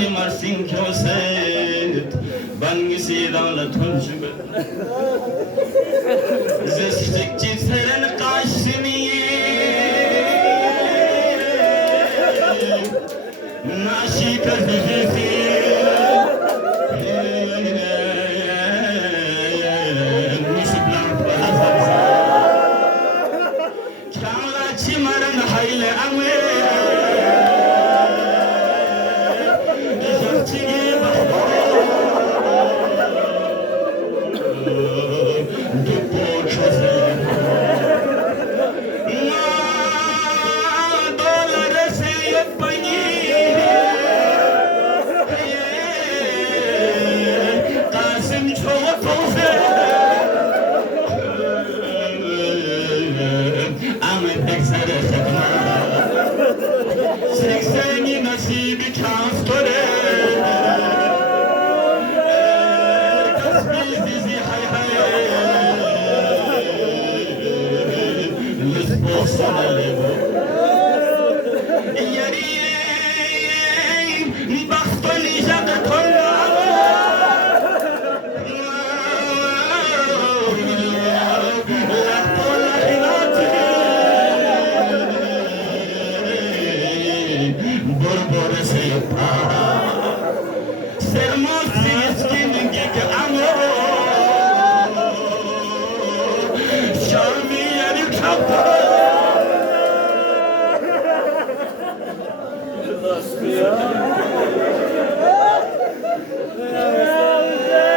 animal 5 Bangisi dans la tronche Zestikçi seren kaşniye Naşika zifisi Musublan palazabza Kala chimaran haile amwe Sekseni nasibi transpore Kasbi dizi hay hay Lisbosa levo Yari Bastoni jagatonga Borbore se para Sermos skin gig amor Şami yeri kapar